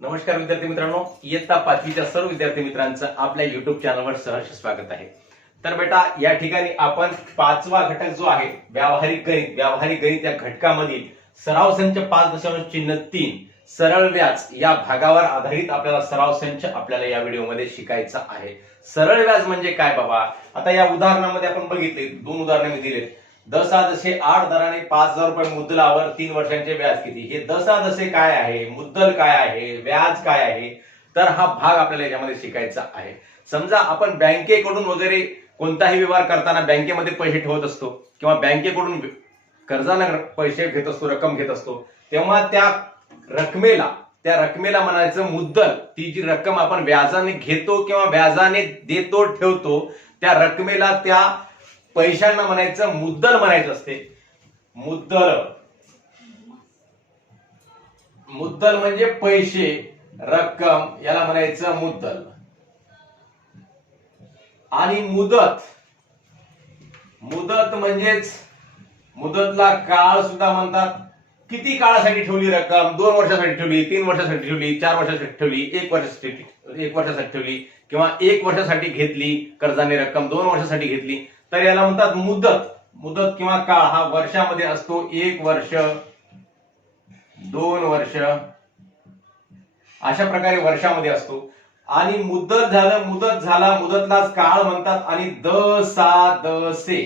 नमस्कार विद्यार्थी मित्रांनो, इयत्ता 5वीच्या सर्व विद्यार्थी मित्रांचं आपल्या युट्यूब चॅनलवर सहर्ष स्वागत आहे। तर बेटा, या ठिकाणी आपण 5वा घटक जो आहे व्यावहारिक गणित या घटकामधील सराव संच 5.3 सरळ व्याज या भागावर आधारित आपल्याला सराव संच आपल्याला या व्हिडिओमध्ये शिकायचा आहे। सरळ व्याज म्हणजे काय बाबा? आता या उदाहरणामध्ये आपण बघितले, दोन उदाहरणे मी दिलेत। 10,8 दराने 5,000 रुपये मुद्दलावर 3 वर्षांचे व्याज किती? हे 10,000 काय आहे, मुद्दल काय आहे, व्याज काय आहे, तर हा भाग आपल्याला याच्यामध्ये शिकायचा आहे। समजा आपण बँकेकडून वगैरे कोणताही व्यवहार करताना बँकेमध्ये पैसे ठेवत असतो किंवा बँकेकडून कर्जाने पैसे घेत असतो, रक्कम घेत असतो, तेव्हा त्या रकमेला म्हणायचं मुद्दल। ती जी रक्कम आपण व्याजाने घेतो किंवा व्याजाने देतो, ठेवतो, त्या रकमेला, त्या पैशांना म्हणायचं मुद्दल म्हणायचं असते। मुद्दल म्हणजे पैसे, रक्कम, याला म्हणायचं मुद्दल। आणि मुदत म्हणजेच मुदतला काळ सुद्धा म्हणतात। किती काळासाठी ठेवली रक्कम? 2 वर्षासाठी ठेवली, 3 वर्षासाठी ठेवली, 4 वर्षासाठी ठेवली, 1 वर्षासाठी ठेवली, किंवा 1 वर्षासाठी घेतली कर्जाने रक्कम, 2 वर्षासाठी घेतली, तर याला म्हणतात मुदत किंवा काळ हा वर्षामध्ये असतो। 1 वर्ष, 2 वर्ष, अशा प्रकारे वर्षामध्ये असतो। आणि मुदत झाला, मुदतलाच काळ म्हणतात। आणि दसे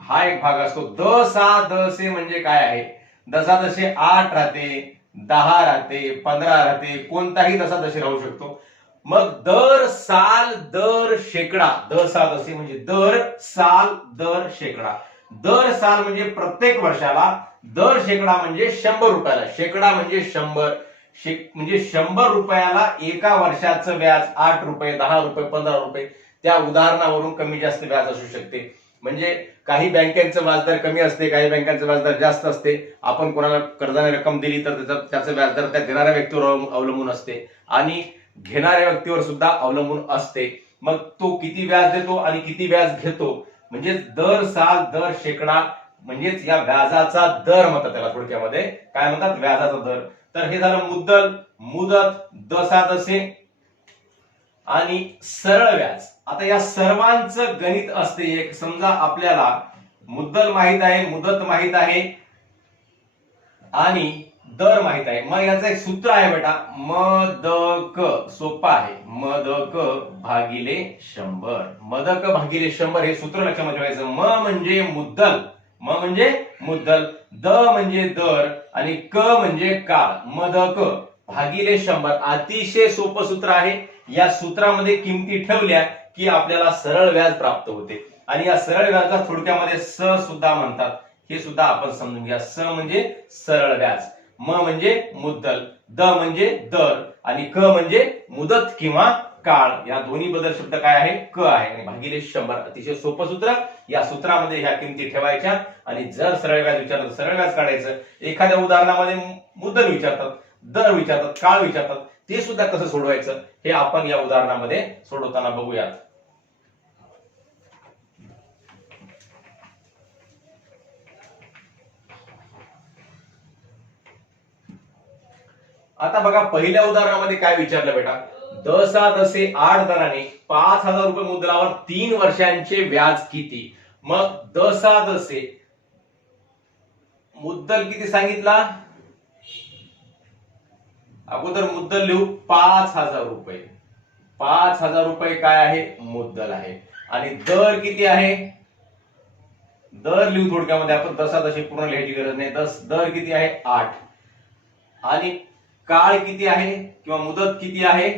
हा एक भाग असतो। दसे म्हणजे काय आहे? दसे 8 राहते, 10 राहते, 15 राहते, कोणताही दसे राहू शकतो। मग दर साल, दर शेकडा, दसे म्हणजे दर साल, दर शेकडा। दर साल म्हणजे प्रत्येक वर्षाला, दर शेकडा म्हणजे 100 रुपयाला। शेकडा म्हणजे 100, म्हणजे 100 रुपयाला एका वर्षाचं व्याज 8 रुपये, 10 रुपये, 15 रुपये, त्या उदाहरणावरून कमी जास्त व्याज असू शकते। म्हणजे काही बँकांचं व्याजदर कमी असते, काही बँकांचं व्याजदर जास्त असते। आपण कोणाला कर्जाने रक्कम दिली तर त्याचं व्याजदर त्या देणाऱ्या व्यक्तीवर अवलंबून असते आणि घेणाऱ्या व्यक्तीवर सुद्धा अवलंबून असते। मग तो किती व्याज देतो आणि किती व्याज घेतो, म्हणजे दर साल, दर शेकडा, म्हणजेच या व्याजाचा दर म्हणतात त्याला। थोडक्यामध्ये काय म्हणतात? व्याजाचा दर। तर हे झालं मुद्दल, मुदत, दसे आणि सरळ व्याज। आता या सर्वांचं गणित असते एक। समजा आपल्याला मुद्दल माहित आहे, मुदत माहित आहे आणि दर माहित आहे। मग याचं एक सूत्र आहे बेटा, मदक। सोपं आहे, मदक भागिले 100। मदक भागिले 100 हे सूत्र लक्षात ठेवायचं। म्हणजे मुद्दल, द म्हणजे दर आणि क म्हणजे काळ। मदक भागिले 100 अतिशय सोपं सूत्र आहे। या सूत्रामध्ये किमती ठेवल्या की आपल्याला सरळ व्याज प्राप्त होते। आणि या सरळ व्याजाला थोडक्यामध्ये स सुद्धा म्हणतात। हे सुद्धा आपण समजून घ्या। स म्हणजे सरळ व्याज, म म्हणजे मुद्दल, द म्हणजे दर आणि क म्हणजे मुदत किंवा काळ। या दोन्ही बदल शब्द काय आहे? क आहे। आणि भागिले 100 अतिशय सोपं सूत्र। या सूत्रामध्ये ह्या किमती ठेवायच्या आणि जर सरळ व्याज विचारलं तर सरळ व्याज काढायचं। एखाद्या उदाहरणामध्ये मुद्दल विचारतात, दर विचारतात, काळ विचारतात, ते सुद्धा कसं सोडवायचं हे आपण या उदाहरणामध्ये सोडवताना बघूयात। आता बघा, पहिल्या उदाहरणामध्ये काय विचारलं बेटा? दसे 8 दराने 5,000 रुपये मुद्दलावर 3 वर्षांचे व्याज किती? मग दसे मुद्दल किती सांगितला? अगोदर मुद्दल लिहू 5,000 रुपये। 5,000 रुपये काय आहे? मुद्दल आहे। आणि दर किती आहे? दर लिहू थोडक्यामध्ये आपण, दसे पूर्ण लिहायची गरज नाही। दर किती आहे? 8। आणि काळ किती आहे किंवा मुदत किती आहे?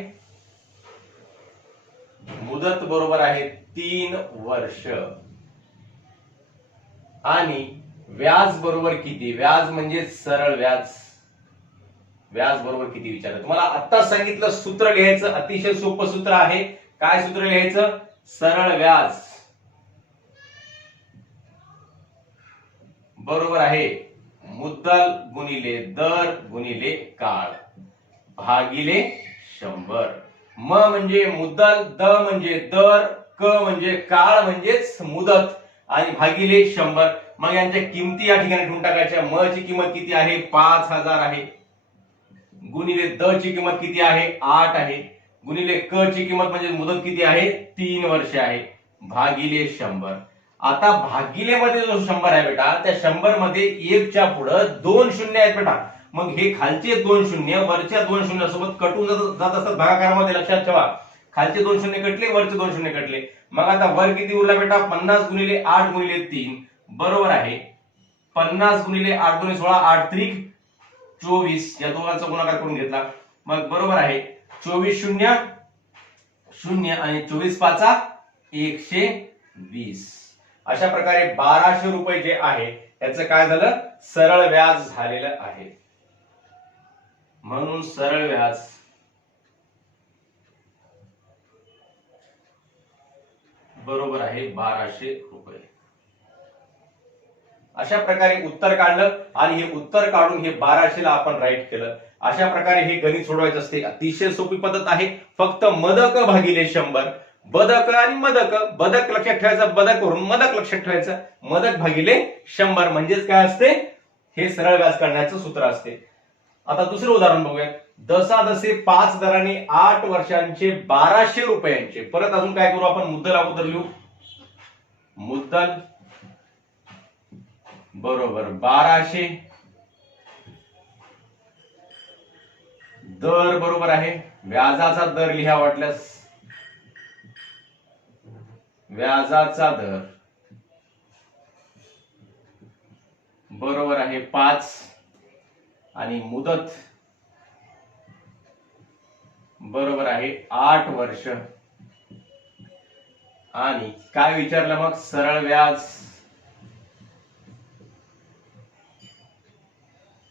मुदत बरोबर आहे 3 वर्ष। आणि व्याज बरोबर किती? व्याज म्हणजे सरळ व्याज। व्याज बरोबर किती विचारलं? तुम्हाला आत्ताच सांगितलं सूत्र लिहायचं, अतिशय सोपं सूत्र आहे। काय सूत्र लिहायचं? सरळ व्याज बरोबर आहे मुद्दल गुणिले दर गुणिले काळ भागिले 100। म म्हणजे मुद्दल, द म्हणजे दर, क म्हणजे काळ म्हणजेच मुदत आणि भागिले 100। मग यांच्या किमती या ठिकाणी ठेवून टाकायच्या. म ची किंमत किती आहे? 5,000 आहे. गुणिले द ची किंमत किती आहे? 8 आहे. गुणिले क ची किंमत म्हणजे मुदत किती आहे? 3 वर्ष आहे. भागिले 100. आता भागिले मध्ये जो 100 आहे बेटा, त्या 100 मध्ये 1 च्या पुढे 2 शून्य आहेत बेटा. मग हे खालचे 2 शून्य वरच्या 2 शून्य सोबत कटून जात असतात भागाकारामध्ये. लक्षात ठेवा, खालचे 2 शून्य कटले, वरचे 2 शून्य कटले. मग आता वर किती उरला बेटा? 50 गुणिले 8 गुणिले 3 बरोबर आहे 50 गुणिले 8 गुणिले 16 8 त्रिक 24. या दोघांचा गुणाकार करून घेतला. मग बरोबर आहे 24 शून्य शून्य आणि 24 पाचा 120. अशा प्रकारे 1200 रुपये जे आहे त्याचं काय झालं? सरळ व्याज झालेलं आहे. म्हणून सरळ व्याज बरोबर आहे 1200 रुपये. अशा प्रकारे उत्तर काढलं आणि हे उत्तर काढून हे 1200 ला आपण राईट केलं. अशा प्रकारे हे गणित सोडवायचं असते. अतिशय सोपी पद्धत आहे. फक्त मदक भागिले 100. बदक आणि मदक, बदक लक्षात ठेवायचं, बदक वरून मदक लक्षात ठेवायचं. मदक भागिले 100 म्हणजेच काय असते? हे सरळ व्याज काढण्याचं सूत्र असते. आता दुसरं उदाहरण बघूया. दसादसे 5 दराने 8 वर्षांचे 1200 रुपयांचे. परत अजून काय करू आपण? मुद्दल अगोदर लिहू. मुद्दल बरोबर 1200, दर बरोबर आहे व्याजाचा दर लिहा वाटल्यास. व्याजाचा दर बरोबर आहे 5 आणि मुदत बरोबर आहे 8 वर्ष. आणि काय विचारलं मग? सरळ व्याज.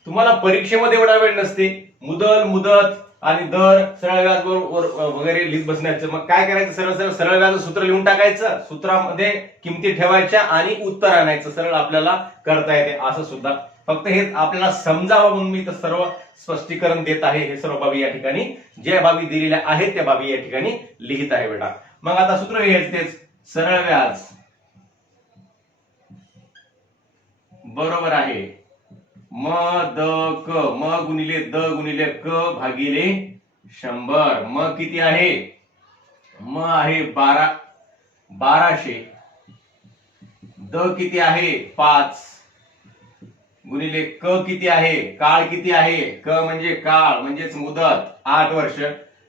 तुम्हाला परीक्षेमध्ये एवढा वेळ नसते मुदल मुदत आणि दर सरळ व्याज वगैरे लिहित बसण्याचं. मग काय करायचं? सरळ सरळ व्याज सूत्र लिहून टाकायचं, सूत्रामध्ये किमती ठेवायच्या आणि उत्तर आणायचं. सरळ आपल्याला करता येते असं सुद्धा. फक्त हे आपल्याला समजावं म्हणून मी सर्व स्पष्टीकरण देत आहे. हे सर्व बाबी या ठिकाणी ज्या बाबी दिलेल्या आहेत त्या बाबी या ठिकाणी लिहित आहे बेटा. मग आता सूत्र लिहायचं सरळ व्याज बरोबर आहे म द क. म गुणिले द गुणिले क भागिले 100. म किती आहे? म आहे 1200. द किती आहे? 5 गुणिले क किती आहे? काळ किती आहे? क म्हणजे काळ म्हणजेच मुदत 8 वर्ष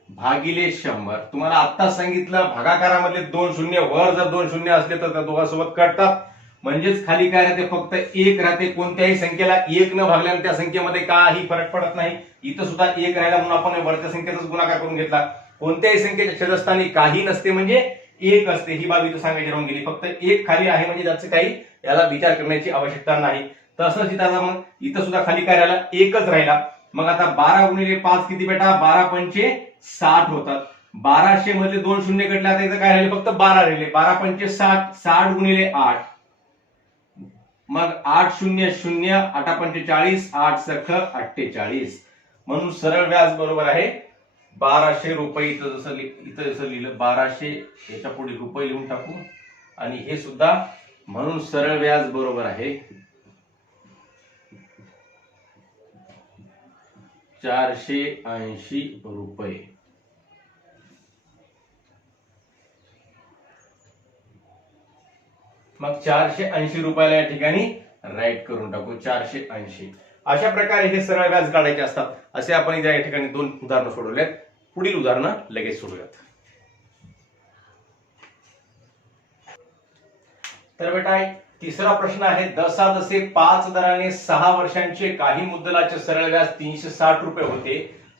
भागिले 100. तुम्हाला आता सांगितलं भागाकारामधले 2 शून्य वर जर 2 शून्य असले तर त्या दोघांसोबत कटतात. म्हणजेच खाली काय राहते? फक्त 1 राहते. कोणत्याही संख्येला 1 न भागल्याने त्या संख्येमध्ये काही फरक पडत नाही. इथं सुद्धा 1 राहिला म्हणून आपण वरच्या संख्येचाच गुणाकार करून घेतला. कोणत्याही संख्येच्या छेदस्थानी काही नसते म्हणजे 1 असते. ही बाब इथं सांगायची राहून गेली. फक्त 1 खाली आहे म्हणजे त्याचं काही याला विचार करण्याची आवश्यकता नाही. तसंच इथं मग इथं सुद्धा खाली काय राहिला? 1च राहिला. मग आता 12 गुणिले 5 किती बेटा? 12 पंचे 60 होतात. 1200 मधले 2 शून्य कटले. आता इथं काय राहिले? फक्त 12 राहिले. 12 पंचे 60. 60 गुणिले 8 मग 8 शून्य शून्य 8 पंचे 40 8 सख 48. म्हणून सरळ व्याज बरोबर आहे 1200 रुपये. इथं जसं लिहिलं 1200 याच्या पुढे रुपये लिहून टाकू आणि हे सुद्धा. म्हणून सरळ व्याज बरोबर आहे 480 रुपये. मग 480 रुपयाला या ठिकाणी राईट करून टाकू 480. अशा प्रकारे हे सरळ व्याज काढायचे असतात. असे आपण या ठिकाणी 2 उदाहरणं सोडवलेत. पुढील उदाहरणं लगेच सोडूयात. तर बेटा तिसरा प्रश्न आहे. दसादसे 5 दराने 6 वर्षांचे काही मुद्दलाचे सरळ व्याज 360 रुपये होते.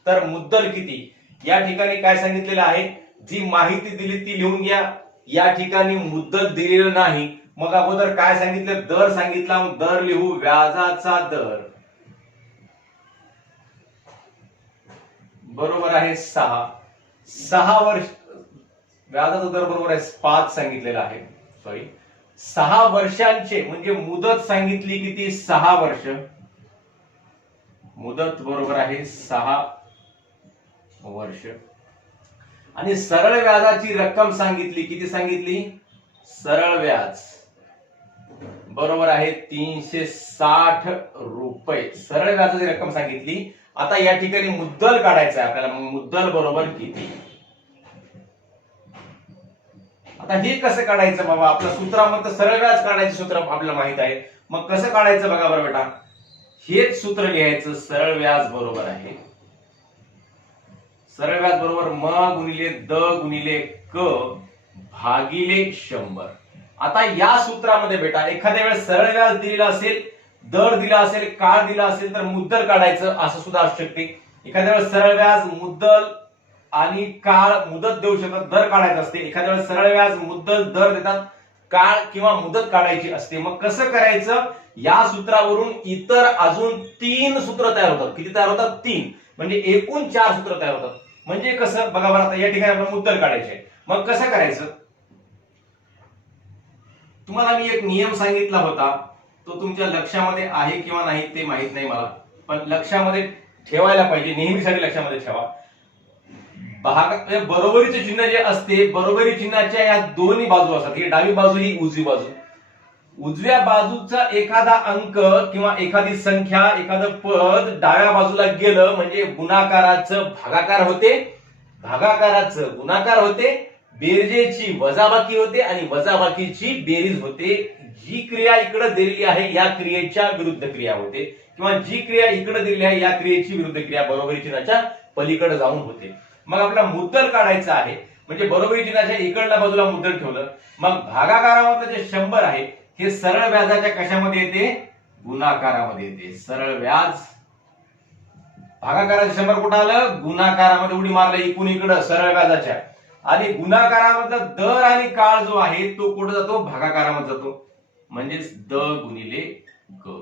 तर मुद्दल किती? या ठिकाणी काय सांगितलेलं आहे? जी माहिती दिली ती लिहून घ्या. या ठिकाणी मुद्दल दिलेलं नाही. मग अगोदर काय सांगितलं? दर सांगितला. मग दर लिहू. व्याजाचा दर बरोबर आहे 6. 6 वर्ष व्याजाचा दर बरोबर आहे 5 सांगितलेला आहे. सॉरी 6 वर्षांचे म्हणजे मुदत सांगितली किती? 6 वर्ष. मुदत बरोबर आहे 6 वर्ष. आणि सरळ व्याजाची रक्कम सांगितली. किती सांगितली? सरळ व्याज बरोबर आहे 360 रुपये सरळ व्याजाची रक्कम सांगितली. आता या ठिकाणी मुद्दल काढायचं आहे आपल्याला. मुद्दल बरोबर किती. आता हे कसं काढायचं बाबा. आपल्या सूत्रामध्ये सरळ व्याज काढायचं सूत्र आपल्याला माहित आहे. मग कसं काढायचं बघा बरं बेटा. हेच सूत्र लिहायचं. सरळ व्याज बरोबर आहे, सरळ व्याज बरोबर म गुणिले द गुणिले क भागिले 100. आता या सूत्रामध्ये बेटा एखाद्या वेळेस सरळ व्याज दिलेला असेल, दर दिला असेल, काळ दिला असेल तर मुद्दल काढायचं असं सुद्धा असू शकते. एखाद्या वेळेस सरळ व्याज मुद्दल आणि काळ मुदत देऊ शकतात, दर काढायचा असते. एखाद्या वेळेस सरळ व्याज मुद्दल दर देतात, काळ किंवा मुदत काढायची असते. मग कसं करायचं. या सूत्रावरून इतर अजून 3 सूत्र तयार होतात. किती तयार होतात. 3 म्हणजे एकूण 4 सूत्र तयार होतात. म्हणजे कसं बघा बरं. आता या ठिकाणी आपल्याला मुद्दल काढायचे. मग कसं करायचं. तुम्हाला मी एक नियम सांगितला होता, तो तुमच्या लक्षामध्ये आहे किंवा नाही ते माहित नाही मला, पण लक्षामध्ये ठेवायला पाहिजे. नेहमीसाठी लक्षामध्ये ठेवा. बरोबरीचे चिन्ह जे असते, बरोबरी चिन्हाच्या या दोन्ही बाजू असतात. ही डावी बाजू, ही उजवी बाजू. उजव्या बाजूचा एखादा अंक किंवा एखादी संख्या, एखादं पद डाव्या बाजूला गेलं म्हणजे गुणाकाराचं भागाकार होते, भागाकाराचं गुणाकार होते, बेरजेची वजाबाकी होते आणि वजाबाकीची बेरीज होते. जी क्रिया इकडे दिलेली आहे या क्रियेच्या विरुद्ध क्रिया होते, किंवा जी क्रिया इकडे दिलेली आहे या क्रियेची विरुद्ध क्रिया बरोबरी चिन्हाच्या पलीकडे जाऊन होते. मग आपल्याला मुद्दल काढायचं आहे. म्हणजे बरोबरी चिन्हाच्या इकडल्या बाजूला मुद्दल ठेवलं. मग भागाकारामधलं जे 100 आहे हे सरळ व्याजाच्या कशामध्ये येते. गुणाकारामध्ये येते. सरळ व्याज भागाकाराचं 100 कुठं आलं. गुणाकारामध्ये उडी मारलं इकडून इकडं सरळ व्याजाच्या. आणि गुणाकारामधला दर आणि काळ जो आहे तो कुठं जातो. भागाकारामध्ये जातो. म्हणजेच द गुणिले ग.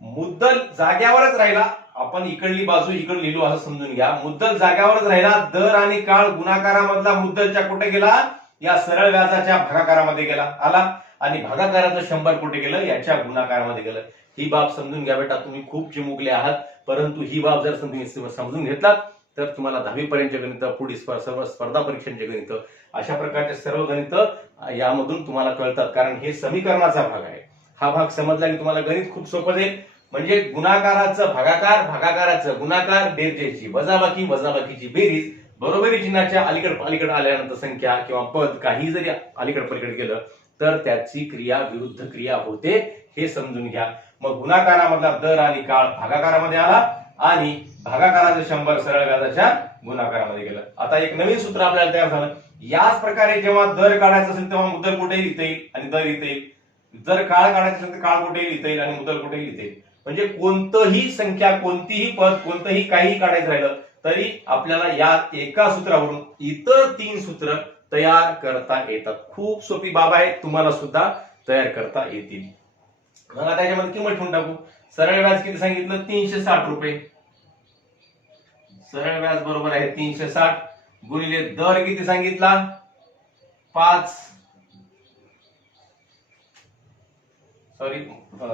मुद्दल जाग्यावरच राहिला. आपण इकडली बाजू इकडे लिहिलो असं समजून घ्या. मुद्दल जाग्यावरच राहिला. दर आणि काळ गुणाकारामधला मुद्दलच्या कुठे गेला. या सरळ व्याजाच्या भागाकारामध्ये गेला आला. आणि भागाकाराचं 100 कुठे गेलं. याच्या गुणाकारामध्ये गेलं. ही बाब समजून घ्या बेटा. तुम्ही खूप चिमुकले आहात, परंतु ही बाब जर समजून घेतलात तर तुम्हाला 10वी पर्यंतचे गणित, पुढील सर्व स्पर्धा परीक्षांचे गणित, अशा प्रकारचे सर्व गणित यामधून तुम्हाला कळतात. कारण हे समीकरणाचा भाग आहे. हा भाग समजला की तुम्हाला गणित खूप सोपं जाईल. म्हणजे गुणाकाराचं भागाकार, भागाकाराचं गुणाकार, बेरजेची वजाबाकी, वजाबाकीची बेरीज, बरोबरी चिन्हाच्या अलीकडे आल्यानंतर संख्या किंवा पद काही जरी अलीकडे पलीकडे गेलं तर त्याची क्रिया विरुद्ध क्रिया होते. हे समजून घ्या. मग गुणाकारामधला दर आणि काळ भागाकारामध्ये आला आणि भागाकाराचं 100 सरळ व्याजाच्या गुणाकारामध्ये गेलं. आता एक नवीन सूत्र आपल्याला तयार झालं. याच प्रकारे जेव्हा दर काढायचा असेल तेव्हा मुद्दल कुठेही लिहिता येईल आणि दर लिहिता येईल. जर काळ काढायचं असेल तर काळ कुठेही लिहिता येईल आणि मुद्दल कुठेही लिहिता येईल. म्हणजे कोणतंही संख्या, कोणतीही पद, कोणतंही काही काढायचं राहिलं तरी आपल्याला या एका सूत्रावरून इतर 3 सूत्र तयार करता येतात. खूप सोपी बाब आहे. तुम्हाला सुद्धा तयार करता येतील. मग आता याच्यामध्ये किंमत ठेवून टाकू. सरळ व्याज किती सांगितलं. 360 रुपये. सरळ व्याज बरोबर आहे 360 गुणिले दर किती सांगितला. 5.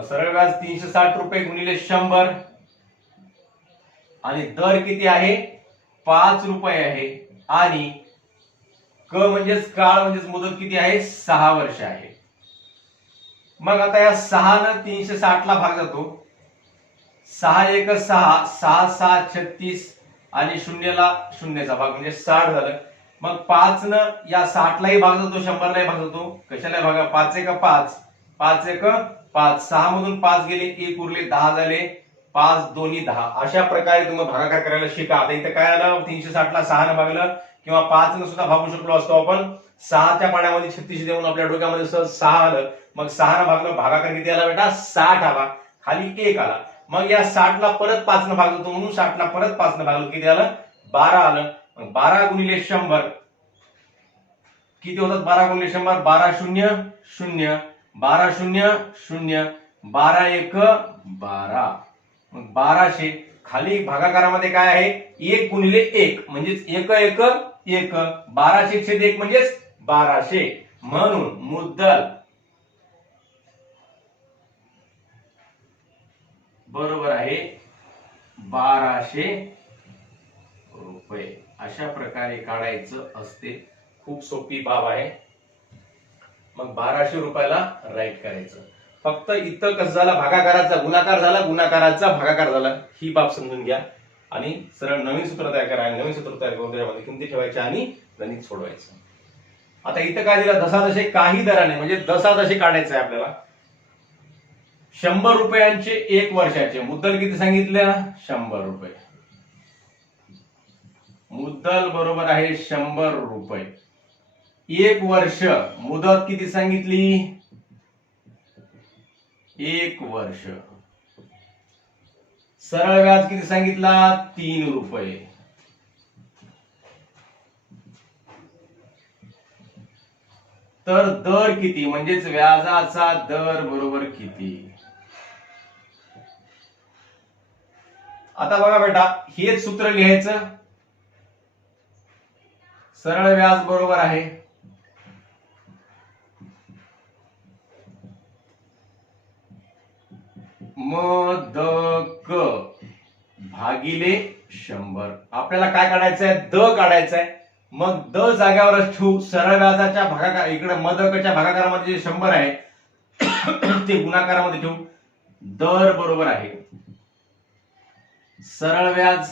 सरळ व्याज 360 रुपये गुणिले 100 आणि दर किती आहे. 5 रुपये आहे. आणि क म्हणजेच काळ म्हणजेच मुदत किती आहे. 6 वर्ष आहे. मग आता या 6 न 360 ला भाग जातो. 6 एक 6, 6 6 36 आणि 0 ला 0चा भाग म्हणजे 60 झालं. मग 5 न या 60 लाही भाग जातो, 100 लाही भाग जातो. कशाला भागा. 5 एक 5, 5 एक 5, 6 मधून 5 गेले, 1 उरले, 10 झाले. 5 दोन्ही 10. अशा प्रकारे तुम्ही भागाकार करायला शिका. आता इथे काय आलं. 360 ला 6 न भागलं किंवा 5 न सुद्धा भागू शकलो असतो आपण. 6च्या पाण्यामध्ये 36 देऊन आपल्या डोक्यामध्ये 6 आलं. मग 6 न भागलं. भागाकार किती आला बेटा. 60 आला. खाली 1 आला. मग या 60 ला परत 5 न भाग जातो म्हणून 60 ला परत 5 न भागलं किती आलं. 12 आलं. मग 12 गुणिले 100 किती होतात. 12 गुणिले 100 12 0 0, 12 0 0, 12 1 12. मग 1200 खाली भागाकारामध्ये काय आहे. 1 गुणिले 1 म्हणजेच 1 1 1, 1200 छेद 1 म्हणजेच 1200. म्हणून मुद्दल बरोबर आहे 1200 रुपये. अशा प्रकारे काढायचं असते. खूप सोपी बाब आहे. मग 1200 रुपयाला राईट करायचं. फक्त इथं कसं झाला, भागाकाराचा गुणाकार झाला, गुणाकाराचा भागाकार झाला, ही बाब समजून घ्या आणि सरळ नवीन सूत्र तयार करा. नवीन सूत्र तयार करून त्याच्यामध्ये किमती ठेवायच्या आणि गणित सोडवायचं. आता इथं काय दिलं, दशादशे काही दराने म्हणजे दशादशे काढायचं आहे आपल्याला. 100 रुपयांचे 1 वर्षाचे मुद्दल किती सांगितलं, 100 रुपये. मुद्दल बरोबर आहे 100 रुपये. 1 वर्ष मुदत किती सांगितली, 1 वर्ष. सरळ व्याज किती सांगितला, 3 रुपये. तर दर किती म्हणजेच व्याजाचा दर बरोबर किती. आता बघा बेटा, हेच सूत्र लिहायचं. सरळ व्याज बरोबर आहे मदक भागिले 100. आपल्याला काय काढायचं आहे, द काढायचं आहे. मग द जाग्यावरच ठेवू. सरळ व्याजाच्या भागाकार इकडे मदकच्या भागाकारामध्ये जे 100 आहे ते गुणाकारामध्ये ठेवू. दर बरोबर आहे सरळ व्याज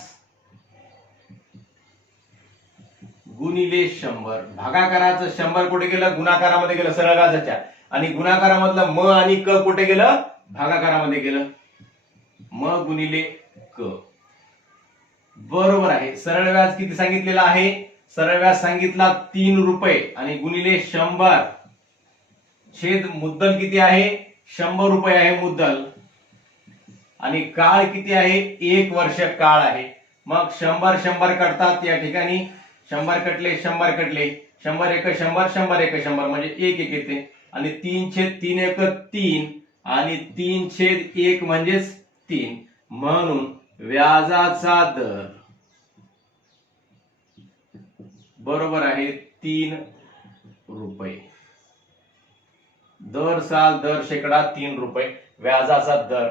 गुणिले 100. भागाकाराचं 100 कुठे गेलं, गुणाकारामध्ये गेलं सरळ व्याजाच्या. आणि गुणाकारामधलं म आणि क कुठे गेलं, भागाकारामध्ये गेलं. म गुणिले क बरोबर आहे. सरळ व्याज किती सांगितलेलं आहे, सरळ व्याज सांगितला 3 रुपये आणि गुणिले 100 छेद मुद्दल किती आहे, 100 रुपये आहे मुद्दल. आणि काळ किती आहे, 1 वर्ष काळ आहे. मग 100 कटतात या ठिकाणी. 100 कटले, 100 कटले, 100 एक 100, 100 एक 100 म्हणजे 1 1 येते. आणि 3 छेद 3 एक 3 आणि 3 छेद 1 म्हणजेच 3. म्हणून व्याजाचा दर बरोबर आहे 3 रुपये. दर साल दर शेकडा 3 रुपये व्याजाचा दर.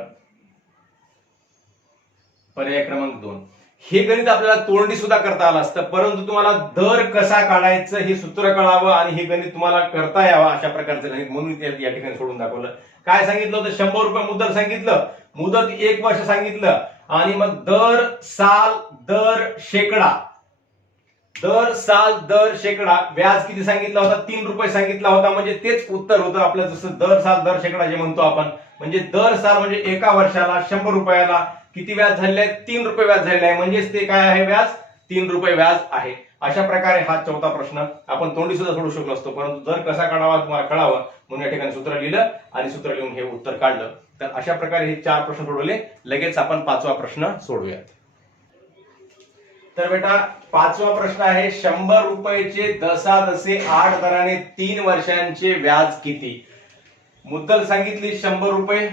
पर्याय क्रमांक 2. हे गणित आपल्याला तोंडी सुद्धा करता आलं असतं, परंतु तुम्हाला दर कसा काढायचं हे सूत्र कळावं आणि हे गणित तुम्हाला करता यावं अशा प्रकारचं गणित म्हणून या ठिकाणी सोडून दाखवलं. काय सांगितलं होतं, 100 रुपये मुद्दल सांगितलं, मुदत 1 वर्ष सांगितलं आणि मग दर साल दर शेकडा, दर साल दर शेकडा व्याज किती सांगितला होता, 3 रुपये सांगितला होता. म्हणजे तेच उत्तर होतं आपलं, जसं दर साल दर शेकडा जे म्हणतो आपण. म्हणजे दर साल म्हणजे एका वर्षाला 100 रुपयाला किती व्याज झालेले आहे, 3 रुपये व्याज झालेले आहे. म्हणजेच ते काय आहे, व्याज 3 रुपये व्याज आहे. अशा प्रकारे हा चौथा प्रश्न आपण तोंडी सुद्धा सोडू शकलो असतो, परंतु दर कसा काढावा तुम्हाला कळावं म्हणून या ठिकाणी सूत्र लिहिलं आणि सूत्र लिहून हे उत्तर काढलं. तर अशा प्रकारे हे 4 प्रश्न सोडवले. लगेच आपण 5वा प्रश्न सोडूयात. तर बेटा 5वा प्रश्न आहे, 100 रुपयाचे दशादशे 8 दराने 3 वर्षांचे व्याज किती. मुद्दल सांगितली 100 रुपये.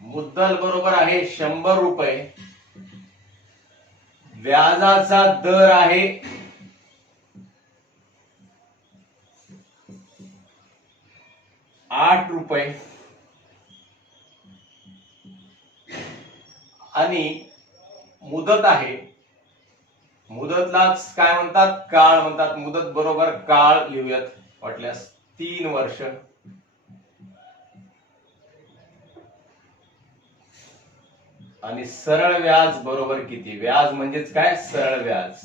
मुद्दल बरोबर आहे 100 रुपये. व्याजाचा दर आहे 8 रुपये आणि मुदत आहे, मुदतलाच काय म्हणतात, काळ म्हणतात. मुदत बरोबर काळ लिहूयात वाटल्यास 3 वर्ष. आणि सरळ व्याज बरोबर किती. व्याज म्हणजेच काय, सरळ व्याज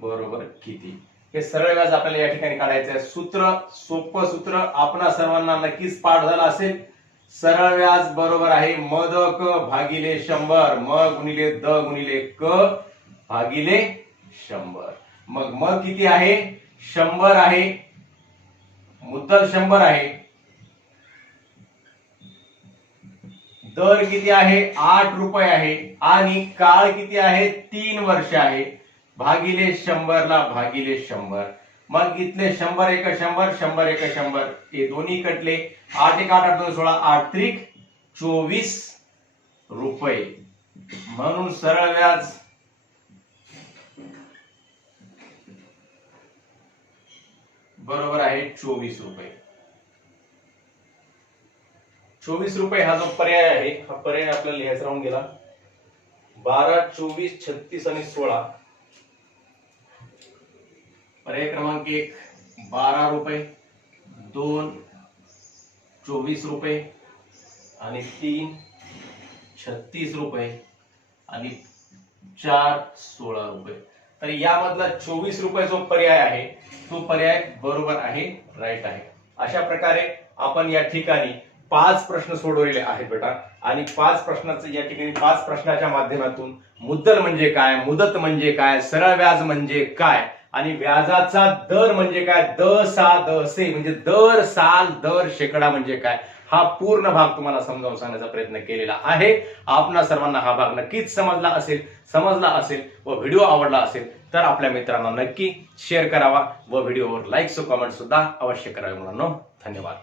बरोबर किती. हे सरळ व्याज आपल्याला या ठिकाणी काढायचं आहे. सूत्र सोपं सूत्र आपणा सर्वांना नक्कीच पाठ झाला असेल. सरळ व्याज बरोबर आहे मद क भागिले 100. म गुणिले द गुणिले क भागिले 100. मग म किती आहे, 100 आहे. मुद्दल 100 आहे. दर किती आहे, 8 रुपये आहे. आणि काळ किती आहे, 3 वर्ष आहे. भागिले 100 ला भागिले 100. मग इथले 100 एक 100, 100 एक 100 हे दोन्ही कटले. 8 एक 8, 8 2 16, 8 त्रिक 24 रुपये. म्हणून सरळ व्याज बरोबर आहे 24 रुपये. 24 रुपये हा जो पर्याय आहे, हा पर्याय आपल्याला लिहायचा राहून गेला. 12, 24, 36 आणि 16. पर्याय क्रमांक 1 12 रुपये, 2 24 रुपये आणि 3 36 रुपये आणि 4 16 रुपये. तर यामधला 24 रुपये जो पर्याय आहे तो पर्याय बरोबर आहे, राईट आहे. अशा प्रकारे आपण या ठिकाणी 5 प्रश्न सोडवलेले आहेत बेटा. आणि 5 प्रश्नाचं या ठिकाणी 5 प्रश्नाच्या माध्यमातून मुद्दल म्हणजे काय, मुदत म्हणजे काय, सरळ व्याज म्हणजे काय आणि व्याजाचा दर म्हणजे काय, द सा द से म्हणजे दर साल दर शेकडा म्हणजे काय, हा पूर्ण भाग तुम्हाला समजावून सांगण्याचा प्रयत्न केलेला आहे. आपणा सर्वांना हा भाग नक्कीच समजला असेल व व्हिडिओ आवडला असेल तर आपल्या मित्रांना नक्की शेअर करावा व व्हिडिओवर लाईक व कमेंट सुद्धा अवश्य करावे मुलांनो. धन्यवाद.